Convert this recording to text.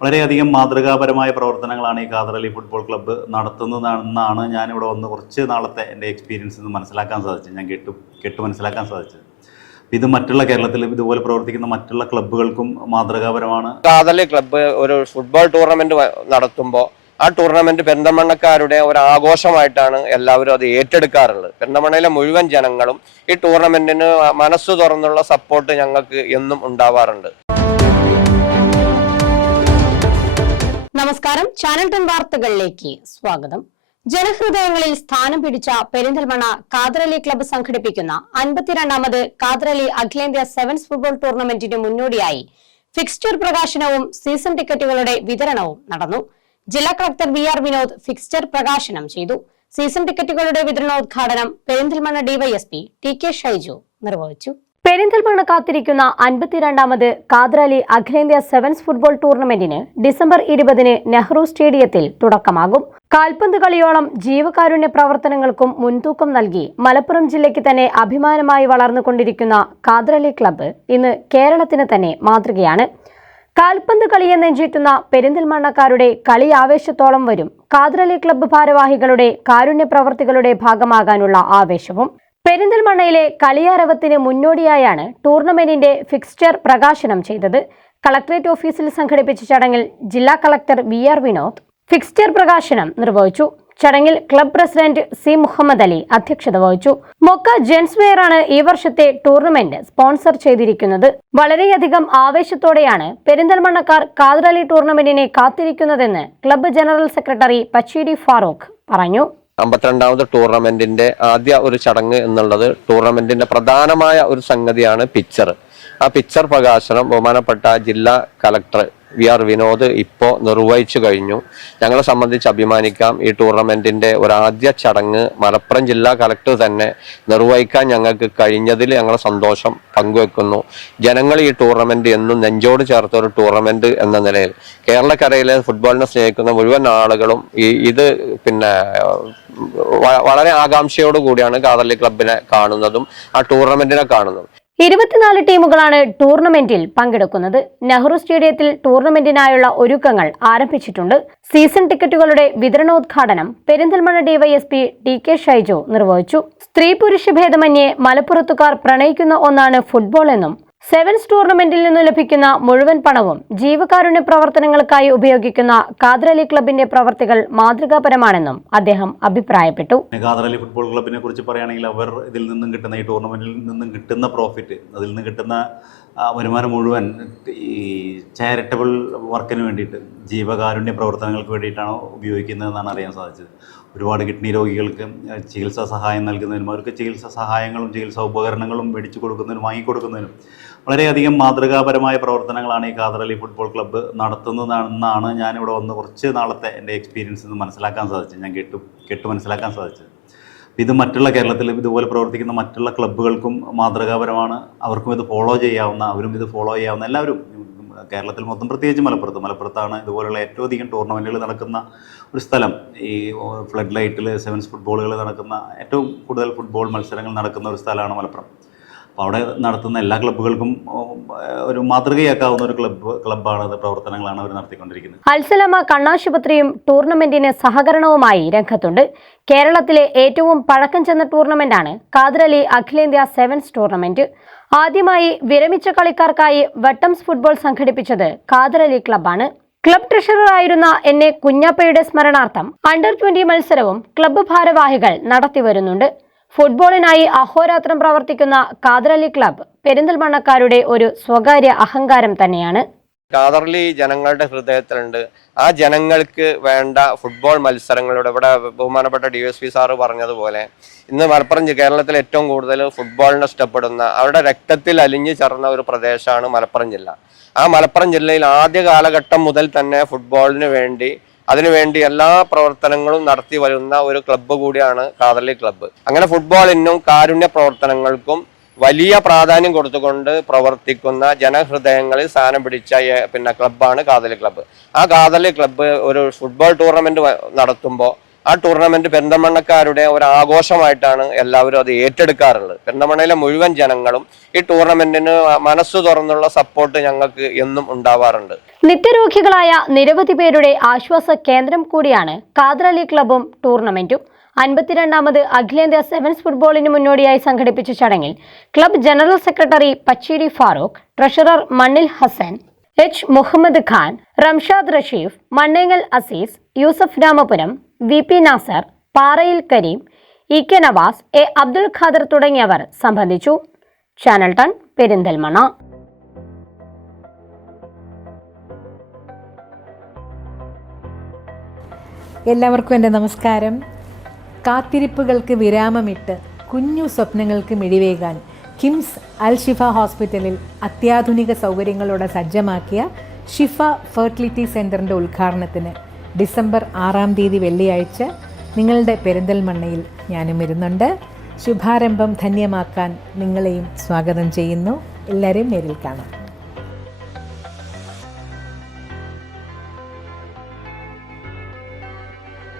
വളരെയധികം മാതൃകാപരമായ പ്രവർത്തനങ്ങളാണ് ഈ കാതറലി ഫുട്ബോൾ ക്ലബ്ബ് നടത്തുന്നതെന്നാണ് ഞാനിവിടെ വന്ന് കുറച്ച് നാളത്തെ എന്റെ എക്സ്പീരിയൻസ് നിന്ന് മനസ്സിലാക്കാൻ സാധിച്ചത്. ഞാൻ കേട്ടു കേട്ട് മനസ്സിലാക്കാൻ സാധിച്ചത്. ഇത് മറ്റുള്ള കേരളത്തിൽ ഇതുപോലെ പ്രവർത്തിക്കുന്ന മറ്റുള്ള ക്ലബ്ബുകൾക്കും മാതൃകാപരമാണ്. കാതറലി ക്ലബ്ബ് ഒരു ഫുട്ബോൾ ടൂർണമെന്റ് നടത്തുമ്പോൾ ആ ടൂർണമെന്റ് പെരിന്തമണ്ണക്കാരുടെ ഒരു ആഘോഷമായിട്ടാണ് എല്ലാവരും അത് ഏറ്റെടുക്കാറുള്ളത്. പെരിന്തമണ്ണയിലെ മുഴുവൻ ജനങ്ങളും ഈ ടൂർണമെന്റിന് മനസ്സ് തുറന്നുള്ള സപ്പോർട്ട് ഞങ്ങൾക്ക് എന്നും ഉണ്ടാവാറുണ്ട്. നമസ്കാരം. ചാനൽ ടെൻ വാർത്തകളിലേക്ക് സ്വാഗതം. ജനഹൃദയങ്ങളിൽ സ്ഥാനം പിടിച്ച പെരിന്തൽമണ്ണ കാതറലി ക്ലബ്ബ് സംഘടിപ്പിക്കുന്ന അൻപത്തിരണ്ടാമത് കാതറലി അഖിലേന്ത്യാ സെവൻസ് ഫുട്ബോൾ ടൂർണമെന്റിന് മുന്നോടിയായി ഫിക്സ്ചർ പ്രകാശനവും സീസൺ ടിക്കറ്റുകളുടെ വിതരണവും നടന്നു. ജില്ലാ collector V R Vinod fixture പ്രകാശനം ചെയ്തു. സീസൺ ടിക്കറ്റുകളുടെ വിതരണോദ്ഘാടനം Perinthalmanna D Y S P T K Shaiju നിർവഹിച്ചു. പെരിന്തൽമണ്ണ കാത്തിരിക്കുന്ന അൻപത്തിരണ്ടാമത് കാദ്രാലി അഖിലേന്ത്യാ സെവൻസ് ഫുട്ബോൾ ടൂർണമെന്റിന് ഡിസംബർ ഇരുപതിന് നെഹ്റു സ്റ്റേഡിയത്തിൽ തുടക്കമാകും. കാൽപന്ത് കളിയോളം ജീവകാരുണ്യ പ്രവർത്തനങ്ങൾക്കും മുൻതൂക്കം നൽകി മലപ്പുറം ജില്ലയ്ക്ക് തന്നെ അഭിമാനമായി വളർന്നുകൊണ്ടിരിക്കുന്ന കാദ്രാലി ക്ലബ്ബ് ഇന്ന് കേരളത്തിന് തന്നെ മാതൃകയാണ്. കാൽപന്ത് കളിയെ നെഞ്ചേറ്റുന്ന പെരിന്തൽമണ്ണക്കാരുടെ കളി ആവേശത്തോളം വരും. കാദ്രലി ക്ലബ്ബ് ഭാരവാഹികളുടെ കാരുണ്യ പ്രവർത്തികളുടെ ഭാഗമാകാനുള്ള ആവേശവും പെരിന്തൽമണ്ണയിലെ കളിയാരവത്തിന് മുന്നോടിയായാണ് ടൂർണമെന്റിന്റെ ഫിക്സ്ചർ പ്രകാശനം ചെയ്തത്. കളക്ടറേറ്റ് ഓഫീസിൽ സംഘടിപ്പിച്ച ചടങ്ങിൽ ജില്ലാ collector V R Vinod fixture പ്രകാശനം നിർവഹിച്ചു. ചടങ്ങിൽ club president C Muhammad Ali അധ്യക്ഷത വഹിച്ചു. മൊക്ക ജെൻസ് വെയർ ആണ് ഈ വർഷത്തെ ടൂർണമെന്റ് സ്പോൺസർ ചെയ്തിരിക്കുന്നത്. വളരെയധികം ആവേശത്തോടെയാണ് പെരിന്തൽമണ്ണക്കാർ കാതറലി ടൂർണമെന്റിനെ കാത്തിരിക്കുന്നതെന്ന് ക്ലബ്ബ് ജനറൽ സെക്രട്ടറി പച്ചീടി ഫാറൂഖ് പറഞ്ഞു. അമ്പത്തിരണ്ടാമത് ടൂർണമെന്റിന്റെ ആദ്യ ഒരു ചടങ്ങ് എന്നുള്ളത് ടൂർണമെന്റിന്റെ പ്രധാനമായ ഒരു സംഗതിയാണ് പിക്ചർ. ആ പിക്ചർ പ്രകാശനം ബഹുമാനപ്പെട്ട ജില്ലാ കളക്ടർ വി ആർ വിനോദ് ഇപ്പോൾ നിർവഹിച്ചു കഴിഞ്ഞു. ഞങ്ങളെ സംബന്ധിച്ച് അഭിമാനിക്കാം. ഈ ടൂർണമെന്റിന്റെ ഒരു ആദ്യ ചടങ്ങ് മലപ്പുറം ജില്ലാ കളക്ടർ തന്നെ നിർവഹിക്കാൻ ഞങ്ങൾക്ക് കഴിഞ്ഞതിൽ ഞങ്ങളെ സന്തോഷം പങ്കുവെക്കുന്നു. ജനങ്ങൾ ഈ ടൂർണമെന്റ് എന്നും നെഞ്ചോട് ചേർത്ത ഒരു ടൂർണമെന്റ് എന്ന നിലയിൽ കേരളക്കരയിലെ ഫുട്ബോളിനെ സ്നേഹിക്കുന്ന മുഴുവൻ ആളുകളും ഈ ഇത് പിന്നെ വളരെ ആകാംക്ഷയോട് കൂടിയാണ് കാതലി ക്ലബിനെ കാണുന്നതും ആ ടൂർണമെന്റിനെ കാണുന്നതും. ഇരുപത്തിനാല് ടീമുകളാണ് ടൂർണമെന്റിൽ പങ്കെടുക്കുന്നത്. നെഹ്റു സ്റ്റേഡിയത്തിൽ ടൂർണമെന്റിനായുള്ള ഒരുക്കങ്ങൾ ആരംഭിച്ചിട്ടുണ്ട്. സീസൺ ടിക്കറ്റുകളുടെ വിതരണോദ്ഘാടനം Perinthalmanna D Y S P T K Shaijo നിർവഹിച്ചു. സ്ത്രീ പുരുഷ ഭേദമന്യേ മലപ്പുറത്തുകാർ പ്രണയിക്കുന്ന ഒന്നാണ് ഫുട്ബോൾ എന്നും സെവൻസ് ടൂർണമെന്റിൽ നിന്ന് ലഭിക്കുന്ന മുഴുവൻ പണവും ജീവകാരുണ്യ പ്രവർത്തനങ്ങൾക്കായി ഉപയോഗിക്കുന്ന കാദ്രലി ക്ലബിന്റെ പ്രവർത്തികൾ മാതൃകാപരമാണെന്നും അദ്ദേഹം അഭിപ്രായപ്പെട്ടു. കാതറലി ഫുട്ബോൾ ക്ലബിനെ കുറിച്ച് പറയുകയാണെങ്കിൽ അവർ ഇതിൽ നിന്നും കിട്ടുന്ന ഈ ടൂർണമെന്റിൽ നിന്നും കിട്ടുന്ന പ്രോഫിറ്റ് അതിൽ നിന്ന് കിട്ടുന്ന വരുമാനം മുഴുവൻ ഈ ചാരിറ്റബിൾ വർക്കിന് വേണ്ടിയിട്ട് ജീവകാരുണ്യ പ്രവർത്തനങ്ങൾക്ക് വേണ്ടിയിട്ടാണ് ഉപയോഗിക്കുന്നതെന്നാണ് അറിയാൻ സാധിച്ചത്. ഒരുപാട് കിഡ്നി രോഗികൾക്ക് ചികിത്സാ സഹായം നൽകുന്നതിനും അവർക്ക് ചികിത്സാ സഹായങ്ങളും ചികിത്സാ ഉപകരണങ്ങളും മേടിച്ചു കൊടുക്കുന്നതിനും വാങ്ങിക്കൊടുക്കുന്നതിനും വളരെയധികം മാതൃകാപരമായ പ്രവർത്തനങ്ങളാണ് ഈ കാതറലി ഫുട്ബോൾ ക്ലബ്ബ് നടത്തുന്നതെന്നാണ് ഞാനിവിടെ വന്ന് കുറച്ച് നാളത്തെ എന്റെ എക്സ്പീരിയൻസ് നിന്ന് മനസ്സിലാക്കാൻ സാധിച്ചത്. ഞാൻ കേട്ടു കേട്ട് മനസ്സിലാക്കാൻ സാധിച്ചത്. ഇത് മറ്റുള്ള കേരളത്തിൽ ഇതുപോലെ പ്രവർത്തിക്കുന്ന മറ്റുള്ള ക്ലബ്ബുകൾക്കും മാതൃകാപരമാണ്. അവർക്കും ഇത് ഫോളോ ചെയ്യാവുന്ന അവരും ഇത് ഫോളോ ചെയ്യാവുന്ന എല്ലാവരും കേരളത്തിൽ മൊത്തം പ്രത്യേകിച്ച് മലപ്പുറത്ത്. മലപ്പുറത്താണ് ഇതുപോലെയുള്ള ഏറ്റവും അധികം ടൂർണമെന്റുകൾ നടക്കുന്ന ഒരു സ്ഥലം. ഈ ഫ്ലഡ് ലൈറ്റിൽ സെവൻസ് ഫുട്ബോളുകൾ നടക്കുന്ന ഏറ്റവും കൂടുതൽ ഫുട്ബോൾ മത്സരങ്ങൾ നടക്കുന്ന ഒരു സ്ഥലമാണ് മലപ്പുറം. അപ്പോൾ അവിടെ നടത്തുന്ന എല്ലാ ക്ലബ്ബുകൾക്കും ഒരു മാതൃകയാക്കാവുന്ന ഒരു ക്ലബ്ബ് ക്ലബ്ബാണ് പ്രവർത്തനങ്ങളാണ് അവർ നടത്തിക്കൊണ്ടിരിക്കുന്നത്. അൽസലമ കണ്ണാശുപത്രിയും ടൂർണമെന്റിന് സഹകരണവുമായി രംഗത്തുണ്ട്. കേരളത്തിലെ ഏറ്റവും പഴക്കം ചെന്ന ടൂർണമെന്റാണ് കാതിരലി അഖിലേന്ത്യാ സെവൻസ് ടൂർണമെന്റ്. ആദ്യമായി വിരമിച്ച കളിക്കാർക്കായി വട്ടംസ് ഫുട്ബോൾ സംഘടിപ്പിച്ചത് കാതിരലി ക്ലബ്ബാണ്. ക്ലബ് ട്രഷറർ എൻ എ കുഞ്ഞാപ്പയുടെ സ്മരണാർത്ഥം അണ്ടർ ട്വന്റി മത്സരവും ക്ലബ്ബ് ഭാരവാഹികൾ നടത്തിവരുന്നുണ്ട്. ഫുട്ബോളിനായി അഹോരാത്രം പ്രവർത്തിക്കുന്ന കാദ്രലി ക്ലബ് പെരിന്തൽമണ്ണക്കാരുടെ ഒരു സ്വകാര്യ അഹങ്കാരം തന്നെയാണ്. കാതർലി ജനങ്ങളുടെ ഹൃദയത്തിലുണ്ട്. ആ ജനങ്ങൾക്ക് വേണ്ട ഫുട്ബോൾ മത്സരങ്ങളുടെ ഇവിടെ ബഹുമാനപ്പെട്ട ഡി എസ് പി സാറ് പറഞ്ഞതുപോലെ ഇന്ന് മലപ്പുറം കേരളത്തിൽ ഏറ്റവും കൂടുതൽ ഫുട്ബോളിനെ ഇഷ്ടപ്പെടുന്ന അവരുടെ രക്തത്തിൽ അലിഞ്ഞു ചേർന്ന ഒരു പ്രദേശമാണ് മലപ്പുറം ജില്ല. ആ മലപ്പുറം ജില്ലയിൽ ആദ്യ കാലഘട്ടം മുതൽ തന്നെ ഫുട്ബോളിന് വേണ്ടി അതിനുവേണ്ടി എല്ലാ പ്രവർത്തനങ്ങളും നടത്തി വരുന്ന ഒരു ക്ലബ്ബ് കൂടിയാണ് കാതർലി ക്ലബ്ബ് അങ്ങനെ ഫുട്ബോളിനും കാരുണ്യ പ്രവർത്തനങ്ങൾക്കും വലിയ പ്രാധാന്യം കൊടുത്തുകൊണ്ട് പ്രവർത്തിക്കുന്ന ജനഹൃദയങ്ങളിൽ സ്ഥാനം പിടിച്ച പിന്നെ ക്ലബ്ബാണ് കാതലി ക്ലബ്ബ് ആ കാതലി ക്ലബ്ബ് ഒരു ഫുട്ബോൾ ടൂർണമെന്റ് നടത്തുമ്പോൾ ആ ടൂർണമെന്റ് പെരിന്തമണ്ണക്കാരുടെ ഒരു ആഘോഷമായിട്ടാണ് എല്ലാവരും അത് ഏറ്റെടുക്കാറുള്ളത്. പെരിന്തമണ്ണയിലെ മുഴുവൻ ജനങ്ങളും ഈ ടൂർണമെന്റിന് മനസ്സ് തുറന്നുള്ള സപ്പോർട്ട് ഞങ്ങൾക്ക് എന്നും ഉണ്ടാവാറുണ്ട്. നിത്യരോഗികളായ നിരവധി പേരുടെ ആശ്വാസ കേന്ദ്രം കൂടിയാണ് കാദ്രലി ക്ലബും ടൂർണമെന്റും. അൻപത്തിരണ്ടാമത് അഖിലേന്ത്യാ സെവൻസ് ഫുട്ബോളിന് മുന്നോടിയായി സംഘടിപ്പിച്ച ചടങ്ങിൽ club general secretary Pacheri Farooq treasurer Mannil Hasan H Muhammad Khan Ramshad Rasheef Mannengal Aziz Yusuf Ramapuram V P Nasar Parayil Kareem E K Navas A Abdul Khader തുടങ്ങിയവർ സംബന്ധിച്ചു. Channel ton Perinthalmanna. എല്ലാവർക്കും എന്റെ നമസ്കാരം. കാത്തിരിപ്പുകൾക്ക് വിരാമമിട്ട് കുഞ്ഞു സ്വപ്നങ്ങൾക്ക് മിഴിവേകാൻ കിംസ് അൽ ഷിഫ ഹോസ്പിറ്റലിൽ അത്യാധുനിക സൗകര്യങ്ങളോടെ സജ്ജമാക്കിയ ഷിഫ ഫെർട്ടിലിറ്റി സെന്ററിന്റെ ഉദ്ഘാടനത്തിന് ഡിസംബർ ആറാം തീയതി വെള്ളിയാഴ്ച നിങ്ങളുടെ പെരിന്തൽമണ്ണയിൽ ഞാനും വരുന്നുണ്ട് ശുഭാരംഭം ധന്യമാക്കാൻ നിങ്ങളെയും സ്വാഗതം ചെയ്യുന്നു. എല്ലാവരെയും നേരിൽ കാണാം.